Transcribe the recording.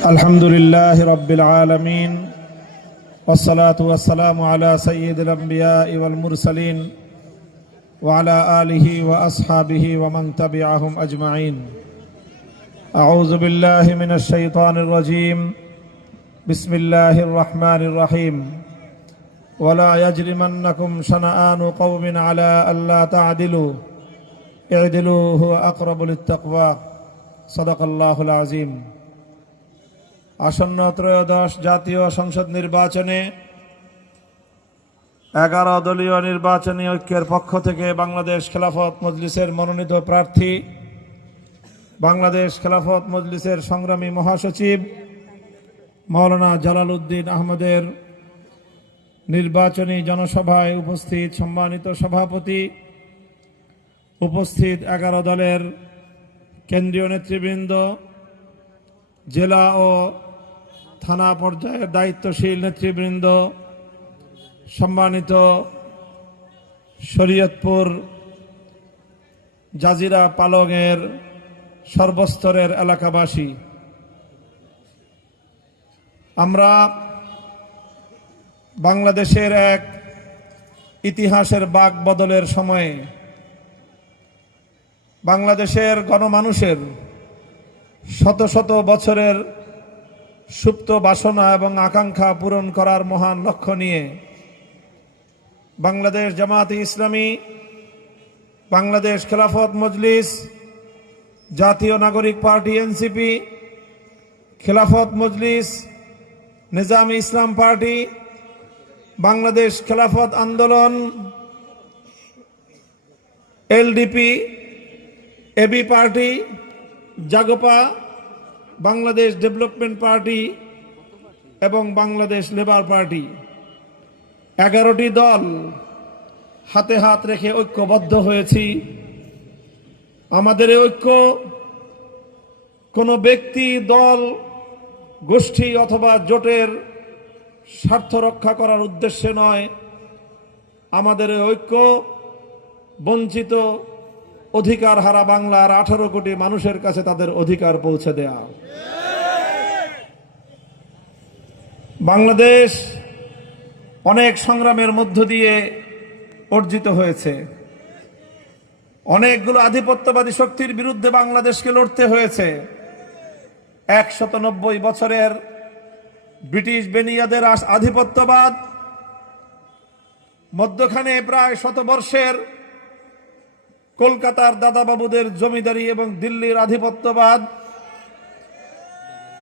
الحمد لله رب العالمين والصلاة والسلام على سيد الأنبياء والمرسلين وعلى آله وأصحابه ومن تبعهم أجمعين. أعوذ بالله من الشيطان الرجيم. بسم الله الرحمن الرحيم. ولا يجرمنكم شنآن قوم على ألا تعدلوا اعدلوا هو أقرب للتقوى. صدق الله العظيم. আসন্ন ত্রয়োদশ জাতীয় সংসদ নির্বাচনে 11 দলীয় নির্বাচনী ঐক্যের পক্ষ থেকে বাংলাদেশ খেলাফত মজলিসের মনোনীত প্রার্থী, বাংলাদেশ খেলাফত মজলিসের সংগ্রামী মহাসচিব মাওলানা জালাল উদ্দিন আহমদের নির্বাচনী জনসভায় উপস্থিত সম্মানিত সভাপতি, উপস্থিত 11 দলের কেন্দ্রীয় নেতৃবৃন্দ, জেলা ও থানা পর্যায়ের দায়িত্বশীল নেতৃবৃন্দ, সম্মানিত শরীয়তপুর জাজিরা পালংয়ের সর্বস্তরের এলাকাবাসী, আমরা বাংলাদেশের এক ইতিহাসের বাঁক বদলের সময়ে বাংলাদেশের গণমানুষের শত শত বছরের সুপ্ত বাসনা এবং আকাঙ্ক্ষা পূরণ করার মহান লক্ষ্য নিয়ে বাংলাদেশ জামায়াতে ইসলামী, বাংলাদেশ খেলাফত মজলিস, জাতীয় নাগরিক party NCP, Khelafat Majlis, Nizami Islam party, Bangladesh Khelafat Andolan, LDP, AB party, Jagopa, Bangladesh development party এবং বাংলাদেশ লেবার পার্টি 11টি দল হাতে হাত রেখে ঐক্যবদ্ধ হয়েছি। আমাদের এই ঐক্য কোনো ব্যক্তি, দল, গোষ্ঠী অথবা জোটের স্বার্থ রক্ষা করার উদ্দেশ্যে নয়। আমাদের এই ঐক্য বঞ্চিত অধিকার হারা বাংলার 18 কোটি মানুষের কাছে তাদের অধিকার পৌঁছে দেয়া। বাংলাদেশ অনেক সংগ্রামের মধ্য দিয়ে অর্জিত হয়েছে। অনেকগুলো আধিপত্যবাদী শক্তির বিরুদ্ধে বাংলাদেশকে লড়তে হয়েছে। 190 বছরের ব্রিটিশ বেনিয়াদের আধিপত্যবাদ, মধ্যখানে প্রায় 100 বর্ষের কলকাতার দাদাবাবুদের জমিদারি এবং দিল্লির আধিপত্যবাদ,